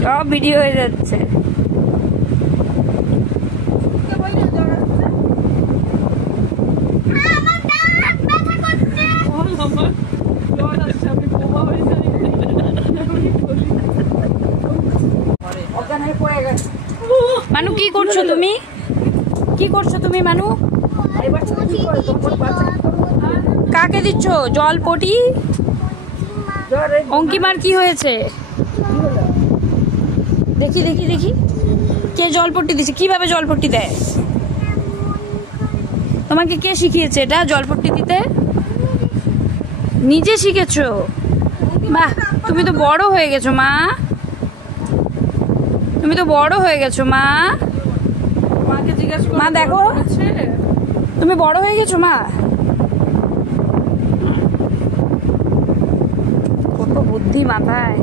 সব ভিডিও হয়ে যাচ্ছে। মানু কি করছো তুমি? কি করছো তুমি মানু? কাকে দিচ্ছ জল পটি? অঙ্কিমার কি হয়েছে? দেখি দেখি দেখি কে জলপট্টি দিচ্ছে? কিভাবে জলপট্টি দেয়? তোমাকে কে শিখিয়েছে এটা জলপট্টি দিতে? নিজে শিখেছো? বাহ, তুমি তো বড় হয়ে গেছো মা। তুমি তো বড় হয়ে গেছো মা। মাকে জিজ্ঞাসা করো। মা দেখো তুমি বড় হয়ে গেছো মা। কত বুদ্ধি মাথায়।